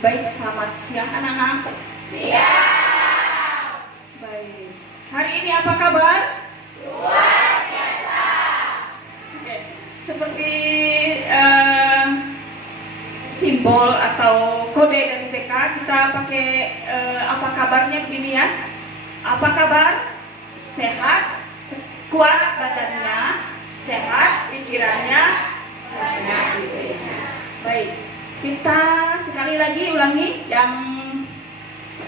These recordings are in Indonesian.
Baik, selamat siang anak-anak. Siap. Baik. Hari ini apa kabar? Luar biasa. Oke. Seperti simbol atau kode dari BK kita pakai apa kabarnya begini ya. Apa kabar? Sehat, kuat badannya, sehat pikirannya, banyak duitnya. Baik. Kita sekali lagi ulangi yang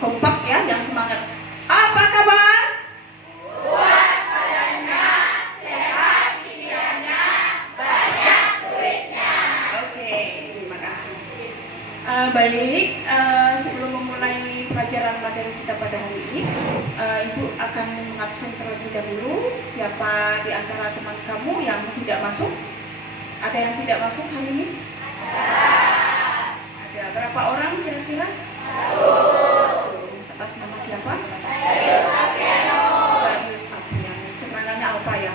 kompak ya, yang semangat. Apa kabar? Kuat badannya, sehat pikirannya, banyak duitnya. Oke, terima kasih. Baik, sebelum memulai pelajaran materi kita pada hari ini, Ibu akan mengabsen terlebih dahulu. Siapa di antara teman kamu yang tidak masuk? Ada yang tidak masuk hari ini? Ada berapa orang kira-kira? Atas nama siapa? Darius Apriano. Darius Apriano. Keterangannya apa ya?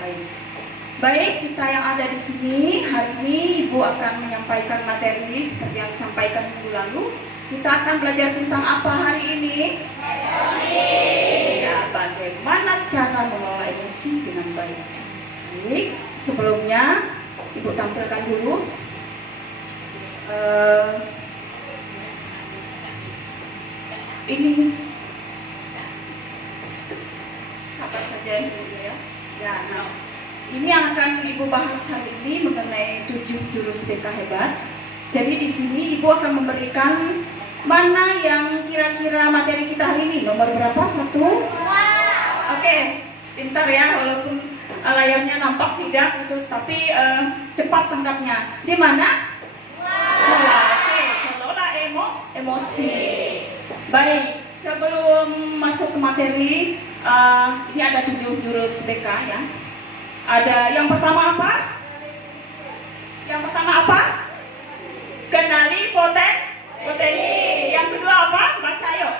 Baik. Baik, kita yang ada di sini hari ini Ibu akan menyampaikan materi seperti yang disampaikan minggu lalu. Kita akan belajar tentang apa hari ini? Ya, bagaimana cara mengelola emosi dengan baik. Baik, sebelumnya Ibu tampilkan dulu. Ini sabar saja Ibu ya. Ya, nah, ini yang akan Ibu bahas hari ini mengenai 7 jurus BK hebat. Jadi di sini Ibu akan memberikan mana yang kira-kira materi kita hari ini. Nomor berapa? 1? Oke, pintar ya, walaupun layarnya nampak tidak gitu, tapi cepat tangkapnya. Di mana? Oke, kelola emosi. Baik, sebelum masuk ke materi, ini ada 7 jurus BK ya. Ada yang pertama apa? Yang pertama apa? Kenali potensi. Yang kedua apa? Baca yuk.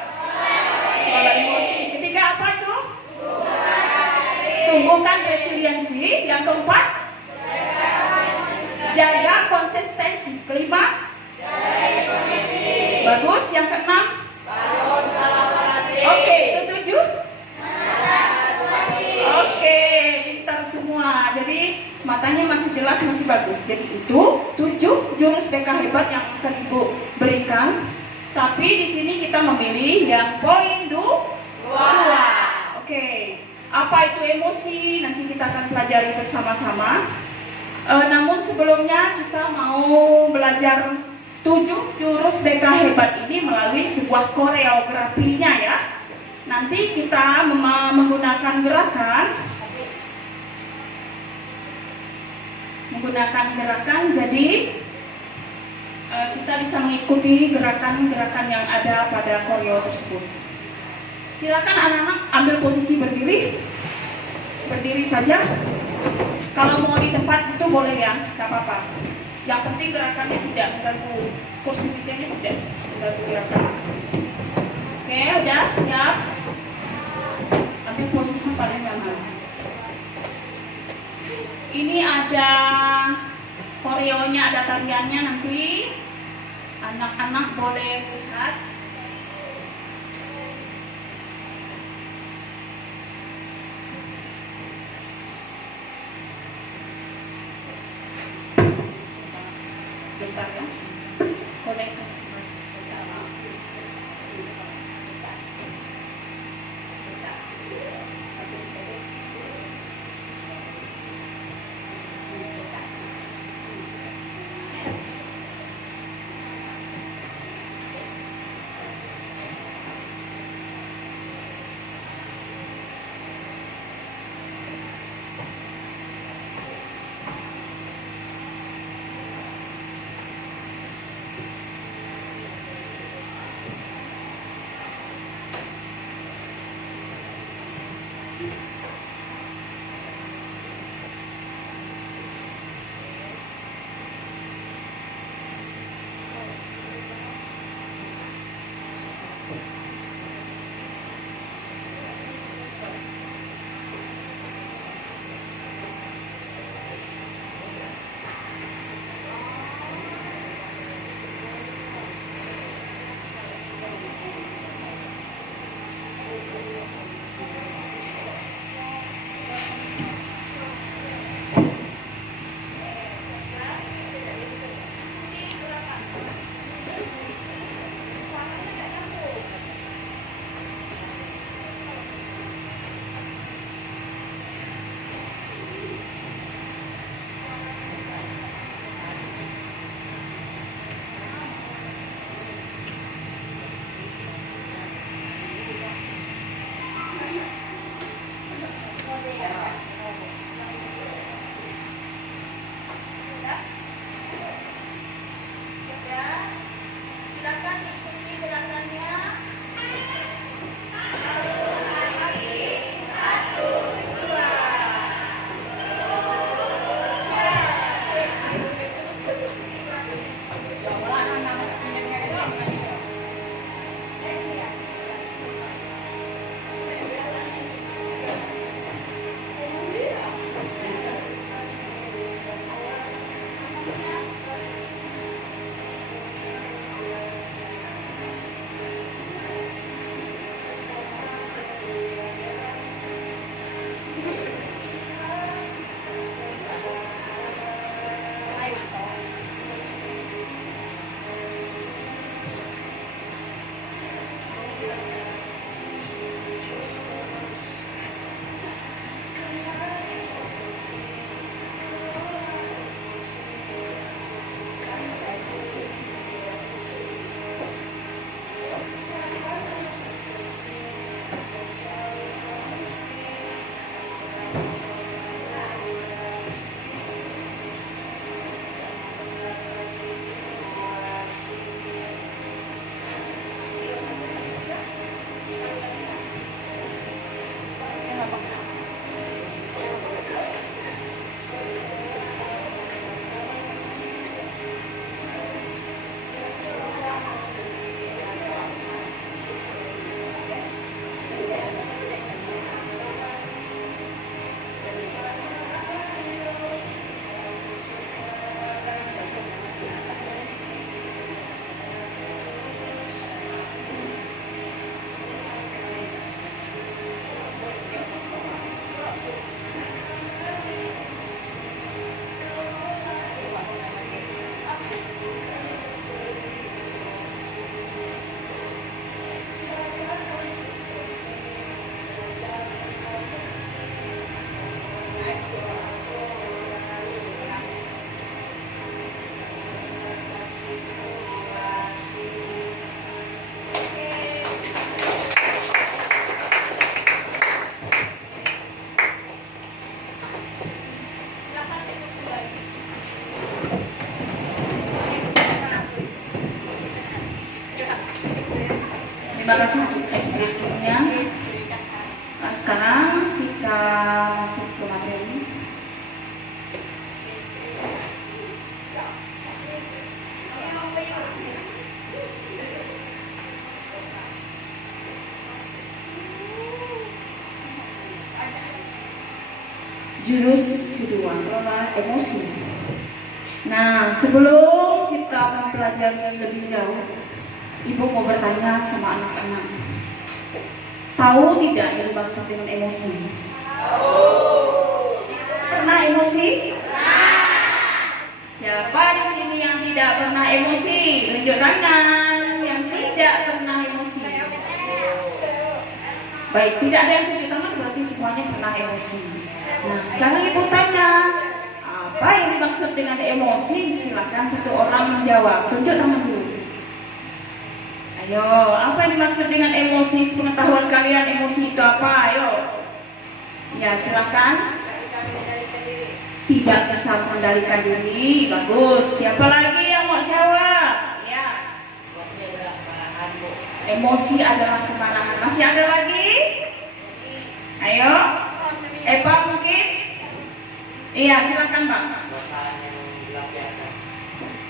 Kelola emosi. Ketiga apa itu? Tumbuhkan resiliensi. Yang keempat? Jaga konsistensi. Kelima? Bagus. Yang keenam? Oke, ke-7? Oke, pintar semua. Jadi matanya masih jelas, masih bagus. Jadi itu 7 jurus BK hebat yang akan Ibu berikan. Tapi di sini kita memilih yang poin 2. Oke, apa itu emosi? Nanti kita akan pelajari bersama-sama. Namun sebelumnya kita mau belajar 7 jurus BK hebat ini melalui sebuah koreografinya ya. Nanti kita menggunakan gerakan, jadi kita bisa mengikuti gerakan-gerakan yang ada pada koreo tersebut. Silakan anak-anak ambil posisi berdiri saja. Kalau mau di tempat itu boleh ya, nggak apa-apa. Yang penting gerakannya tidak mengganggu, kursi mejanya tidak mengganggu gerakan. Oke, udah siap. Ambil posisi paling nyaman. Ini ada koreonya, ada tariannya, nanti anak-anak boleh lihat. Sebentar ya. Connect. Terima kasih untuk ekspliasinya. Nah, sekarang kita masuk ke materi. Jurus kedua, emosi. Nah, sebelum kita mempelajari lebih jauh, Ibu mau bertanya sama anak-anak. Tahu tidak yang dimaksud dengan emosi? Tahu. Pernah emosi? Pernah. Siapa di sini yang tidak pernah emosi? Tunjuk tangan. Yang tidak pernah emosi. Baik, tidak ada yang tunjuk tangan berarti semuanya pernah emosi. Nah, sekarang Ibu tanya, apa yang dimaksud dengan emosi? Silakan satu orang menjawab. Tunjuk tangan dulu. Ayo, apa yang dimaksud dengan emosi? Sepengetahuan kalian emosi itu apa? Ayo. Ya, silakan. Tidak bisa mengendalikan diri. Bagus. Siapa lagi yang mau jawab? Ya. Emosi adalah kemarahan. Masih ada lagi? Ayo. Eva mungkin? Iya, silakan Pak.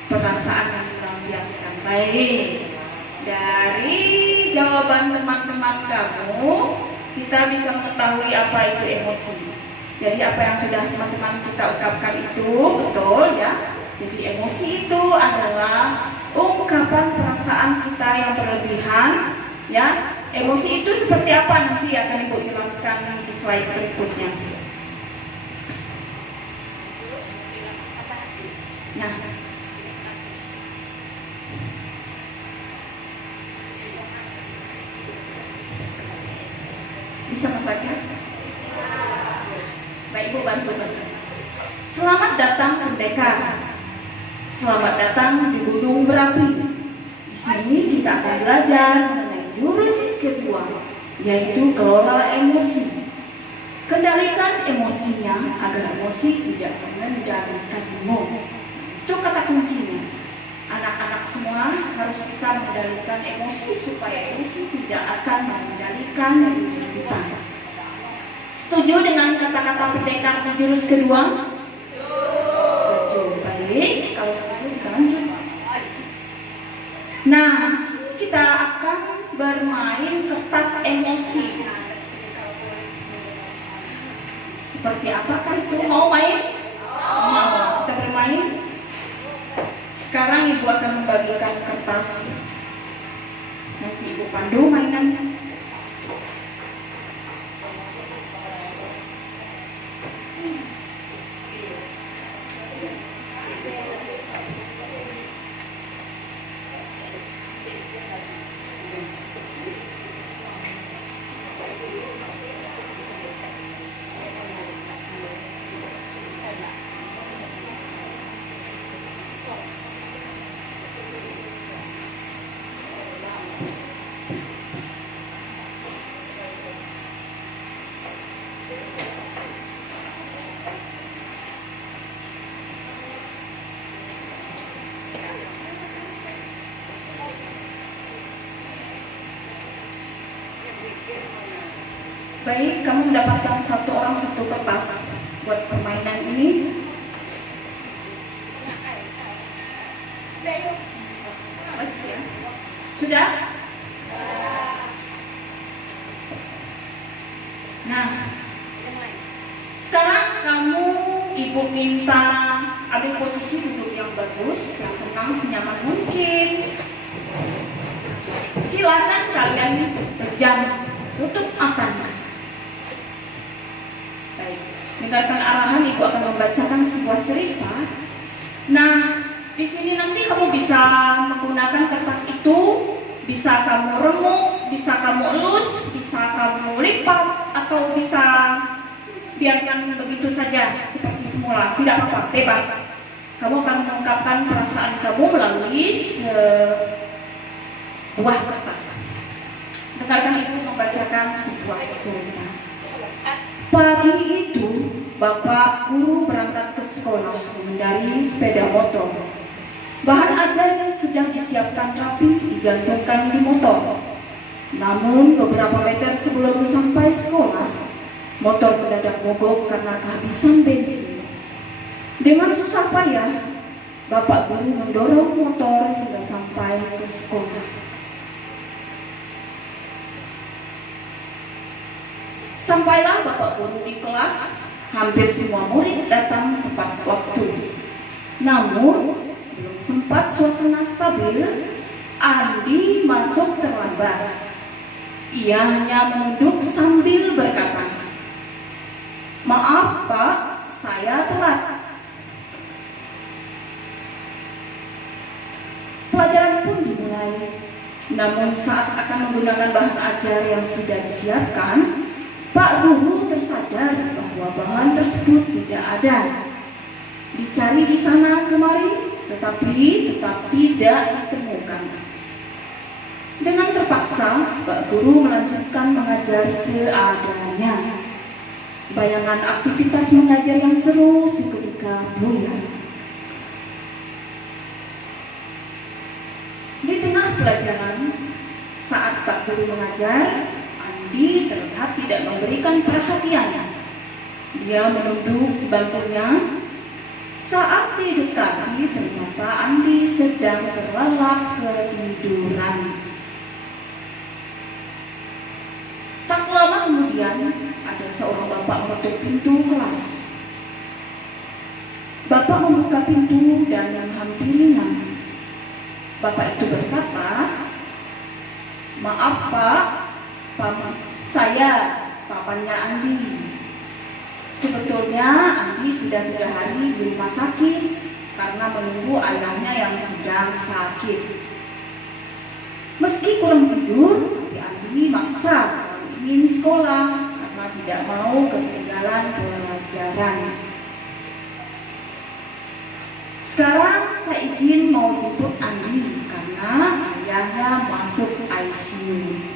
Perasaan yang melampiaskan. Baik. Dari jawaban teman-teman kamu, kita bisa mengetahui apa itu emosi. Jadi apa yang sudah teman-teman kita ungkapkan itu betul ya. Jadi emosi itu adalah ungkapan perasaan kita yang berlebihan ya. Emosi itu seperti apa nanti akan Ibu jelaskan di slide berikutnya. Nah, bisa membaca? Baik, Ibu bantu baca. Selamat datang pendekar. Selamat datang di gunung berapi. Di sini kita akan belajar mengenai jurus kedua, yaitu kelola emosi. Kendalikan emosinya agar emosi tidak mengendalikanmu. Itu kata kuncinya. Anak-anak semua harus bisa mengendalikan emosi supaya emosi tidak akan mengendalikan diri kita. Setuju dengan kata-kata pendekar di jurus kedua? Setuju. Baik, kalau setuju kita lanjut. Nah, kita akan bermain kertas emosi. Seperti apakah itu? Mau main? Mau. Kita bermain. Sekarang Ibu akan membagikan kertas. Nanti Ibu pandu mainan. Baik, kamu mendapatkan satu orang satu kertas buat permainan ini. Sudah? Nah, sekarang kamu Ibu minta ambil posisi duduk yang bagus, yang tenang, senyaman mungkin. Silakan kalian pejam, tutup mata. Baik, dengarkan arahan, Ibu akan membacakan sebuah cerita. Nah, di sini nanti kamu bisa menggunakan kertas itu, bisa kamu remuk, bisa kamu elus, bisa kamu lipat, atau bisa biarkan begitu saja seperti semula, tidak apa-apa, bebas. Kamu akan mengungkapkan perasaan kamu melalui sebuah kertas. Dengarkan Ibu membacakan sebuah cerita. Pagi itu, Bapak guru berangkat ke sekolah mengendarai sepeda motor. Bahan ajar yang sudah disiapkan rapi digantungkan di motor. Namun beberapa meter sebelum sampai sekolah, motor mendadak mogok karena kehabisan bensin. Dengan susah payah, Bapak Guru mendorong motor hingga sampai ke sekolah. Sampailah Bapak Guru di kelas, hampir semua murid datang tepat waktu. Namun, belum sempat suasana stabil, Andi masuk terlambat. Ia hanya menunduk sambil berkata, "Maaf Pak, saya telat." Pelajaran pun dimulai. Namun saat akan menggunakan bahan ajar yang sudah disiapkan, Pak Guru tersadar bahwa bahan tersebut tidak ada. Dicari di sana kemari, tetapi tetap tidak ditemukan. Dengan terpaksa, Pak Guru melanjutkan mengajar seadanya. Bayangan aktivitas mengajar yang seru seketika buyar. Di tengah pelajaran, saat Pak Guru mengajar, Andi terlihat tidak memberikan perhatian. Dia menunduk di bangkunya. Saat didekati, ternyata Andi sedang terlelap ketiduran. Tak lama kemudian, ada seorang bapak mengetuk pintu kelas. Bapak membuka pintu dan menghampirinya. Bapak itu berkata, "Maaf Pak, saya pamannya Andi. Sebetulnya Andi sudah 3 hari di rumah sakit karena menunggu ayahnya yang sedang sakit. Meski kurang tidur, tapi Andi maksa ingin sekolah karena tidak mau ketinggalan pelajaran. Sekarang saya izin mau jemput Andi karena ayahnya masuk ICU."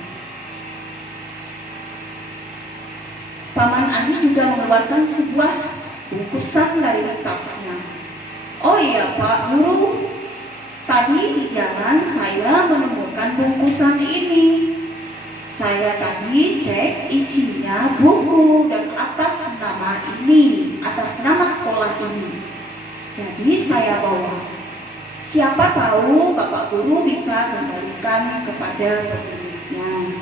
Paman Andi juga mengeluarkan sebuah bungkusan dari tasnya. "Oh iya Pak Guru, tadi di jalan saya menemukan bungkusan ini. Saya tadi cek isinya buku dan atas nama ini, atas nama sekolah ini. Jadi saya bawa. Siapa tahu Bapak Guru bisa kembalikan kepada pemiliknya."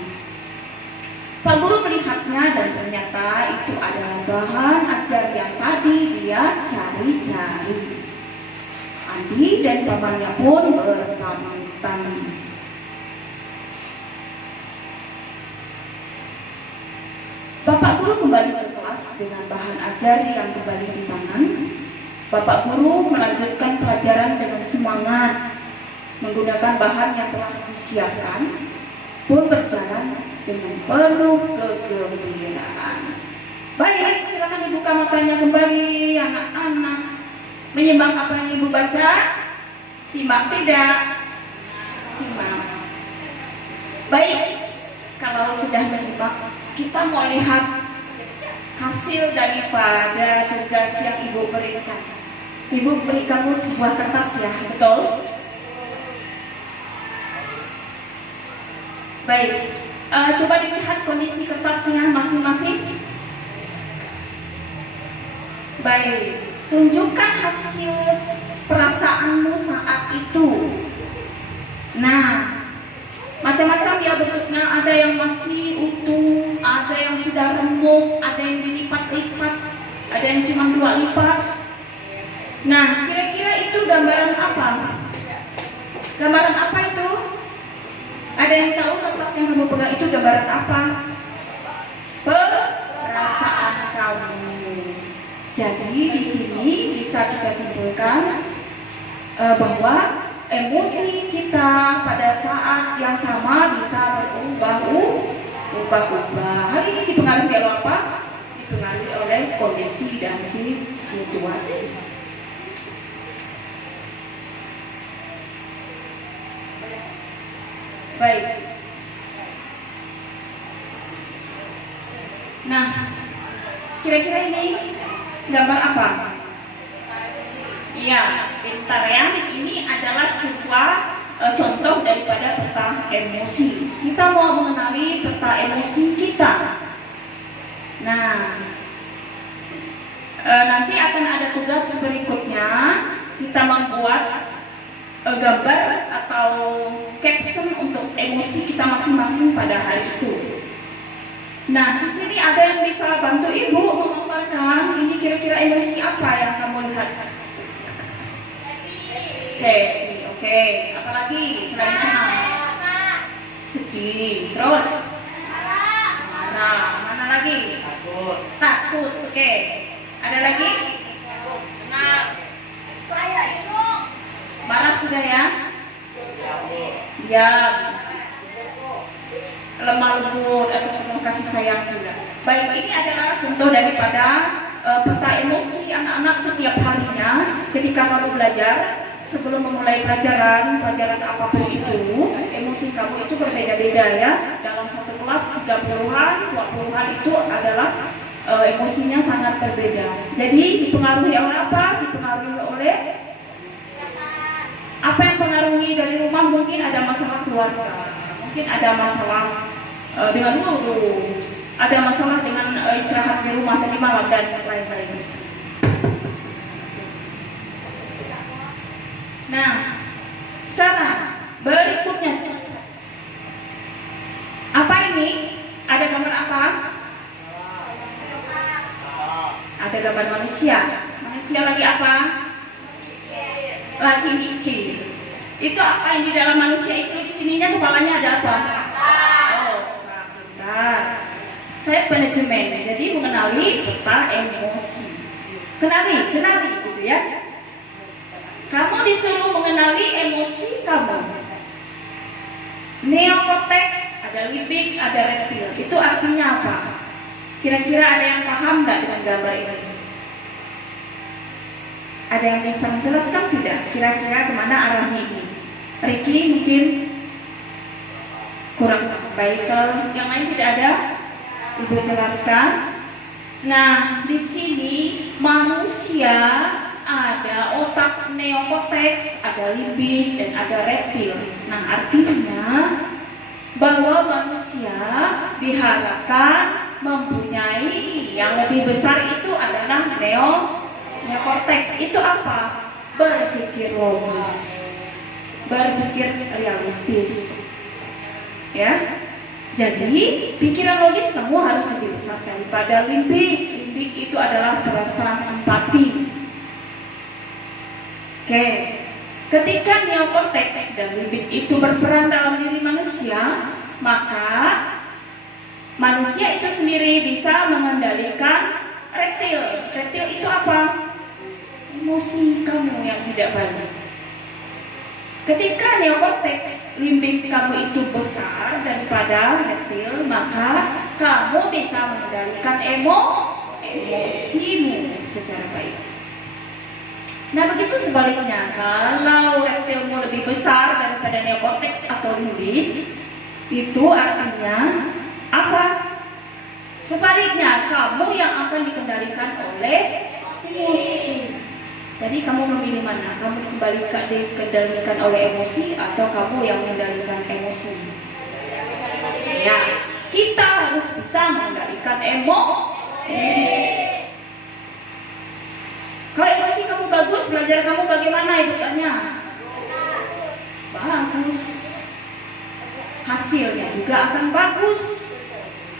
Pak Guru melihatnya dan ternyata itu adalah bahan ajar yang tadi dia cari-cari. Andi dan pamannya pun berpamitan. Bapak Guru kembali ke kelas dengan bahan ajar yang kembali di tangan. Bapak Guru melanjutkan pelajaran dengan semangat, menggunakan bahan yang telah disiapkan, pun berjalan dengan penuh kegembiraan. Baik, silakan dibuka matanya kembali, anak-anak. Menyimak apa yang Ibu baca? Simak tidak? Simak. Baik, kalau sudah menyimak, kita mau lihat hasil daripada tugas yang Ibu berikan. Ibu berikan sebuah kertas ya, betul? Baik, coba dilihat kondisi kertasnya masing-masing. Baik, tunjukkan hasil perasaanmu saat itu. Nah, macam-macam ya bentuknya, ada yang masih utuh, ada yang sudah remuk, ada yang dilipat-lipat, ada yang cuma 2 lipat. Nah, kira-kira itu gambaran apa? Gambaran apa itu? Ada yang tahu kertas yang kamu pegang itu gambaran apa? Perasaan kamu. Jadi di sini bisa kita simpulkan bahwa emosi kita pada saat yang sama bisa berubah-ubah. Hal ini dipengaruhi oleh apa? Dipengaruhi oleh kondisi dan situasi. Baik. Nah, kira-kira ini gambar apa? Iya, pintar ya. Ini adalah sebuah contoh daripada peta emosi. Kita mau mengenali peta emosi kita. Nah, nanti akan ada tugas berikutnya. Kita membuat gambar atau caption untuk emosi kita masing-masing pada hari itu. Nah, di sini ada yang bisa bantu ibu memaparkan ini kira-kira emosi apa yang kamu lihat? Happy, oke. Apalagi selain senang? Sedih. Terus? Marah. Mana lagi? Takut. Oke. Ada lagi? Marah sudah ya? Diam. Lemah lembut atau penuh kasih sayang juga. Baik, ini adalah contoh daripada peta emosi anak-anak setiap harinya ketika kamu belajar. Sebelum memulai pelajaran apapun itu, emosi kamu itu berbeda-beda ya. Dalam satu kelas 30-an, 20-an itu adalah emosinya sangat berbeda. Jadi dipengaruhi oleh apa? Dipengaruhi oleh apa yang pengaruhi dari rumah. Mungkin ada masalah keluarga, mungkin ada masalah dengan guru, ada masalah dengan istirahat di rumah tadi malam dan lain-lain. Nah, sekarang berikutnya apa ini? Ada gambar apa? Ada gambar manusia. Manusia lagi apa? Lagi mikir. Itu apa yang di dalam manusia itu? Di sininya kepalanya ada apa? Oh, pintar. Self management. Jadi mengenali peta emosi. Kenali gitu ya. Kamu disuruh mengenali emosi kamu. Neokortex, ada limbik, ada reptil. Itu artinya apa? Kira-kira ada yang paham nggak dengan gambar ini? Ada yang bisa menjelaskan tidak? Kira-kira kemana arahnya ini? Ricky mungkin kurang baik. Kalau yang lain tidak ada, Ibu jelaskan. Nah, di sini manusia ada otak neokortex, ada limbik, dan ada reptil. Nah, artinya bahwa manusia diharapkan mempunyai yang lebih besar itu adalah neokortex. Itu apa? Berpikir logis, berpikir realistis. Ya. Jadi, pikiran logis kamu harus lebih besar daripada limbik. Limbik itu adalah perasaan empati. Oke, ketika neokortex dan limbik itu berperan dalam diri manusia, maka manusia itu sendiri bisa mengendalikan reptil. Reptil itu apa? Emosi kamu yang tidak baik. Ketika neokortex, limbik kamu itu besar daripada reptil, maka kamu bisa mengendalikan emosimu secara baik. Nah, begitu sebaliknya, kalau reptilmu lebih besar daripada neokortex atau limbik, itu artinya apa? Sebaliknya, kamu yang akan dikendalikan oleh emosi. Jadi kamu memilih mana? Kamu dikendalikan oleh emosi atau kamu yang mengendalikan emosi? Ya, kita harus bisa mengendalikan emosi. Kalau emosi kamu bagus, belajar kamu bagaimana? Ibu tanya. Bagus. Hasilnya juga akan bagus.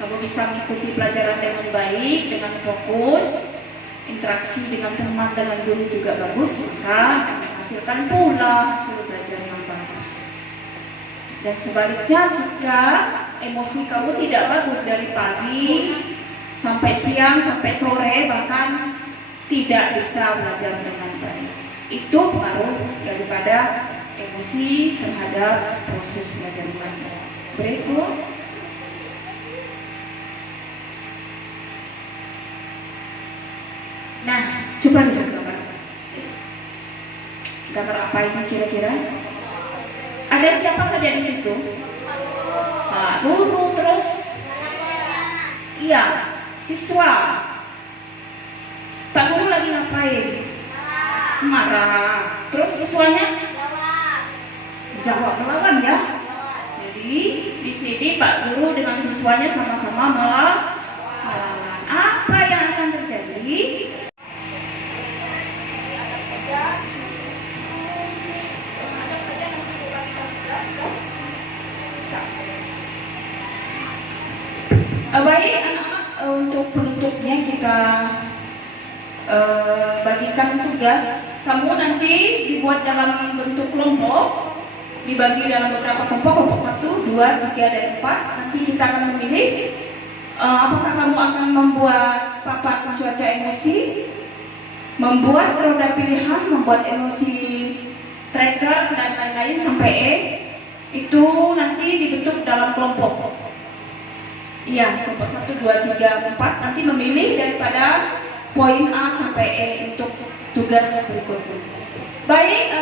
Kamu bisa mengikuti pelajaran dengan baik, dengan fokus. Interaksi dengan teman, dengan guru juga bagus. Maka akan menghasilkan pula hasil belajar yang bagus. Dan sebaliknya, jika emosi kamu tidak bagus dari pagi sampai siang, sampai sore, bahkan tidak bisa belajar dengan baik. Itu pengaruh daripada emosi terhadap proses belajar mengajar. Berikut. Nah, coba lihat gambar. Gambar apa ini kira-kira? Ada siapa saja di situ? Pak guru, terus? Iya, siswa. Pak guru lagi ngapain? Marah. Terus siswanya? Jawab, melawan ya? sini Pak Guru dengan siswanya sama-sama melawan. Apa yang akan terjadi? Baik anak-anak, untuk penutupnya kita bagikan tugas. Kamu nanti dibuat dalam bentuk kelompok, dibagi dalam beberapa kelompok 1, 2, 3, dan 4. Nanti kita akan memilih apakah kamu akan membuat papan cuaca emosi, membuat roda pilihan, membuat emosi tracker, dan lain-lain sampai E. Itu nanti dibentuk dalam kelompok. Iya, kelompok 1, 2, 3, 4. Nanti memilih daripada poin A sampai E untuk tugas berikutnya. Baik,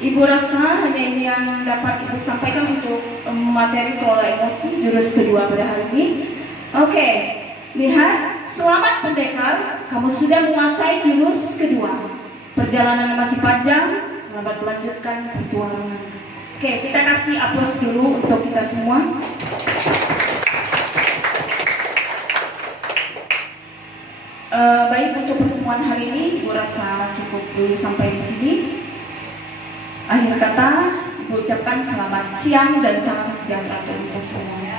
Ibu rasa hanya ini yang dapat Ibu sampaikan untuk materi kelola emosi jurus kedua pada hari ini. Oke, lihat, selamat pendekar, kamu sudah menguasai jurus kedua. Perjalanan masih panjang, selamat melanjutkan perjuangan. Oke, kita kasih aplaus dulu untuk kita semua. Baik, untuk pertemuan hari ini Ibu rasa cukup dulu sampai di sini. Akhir kata, Ibu ucapkan selamat siang dan salam sejahtera untuk kita semua.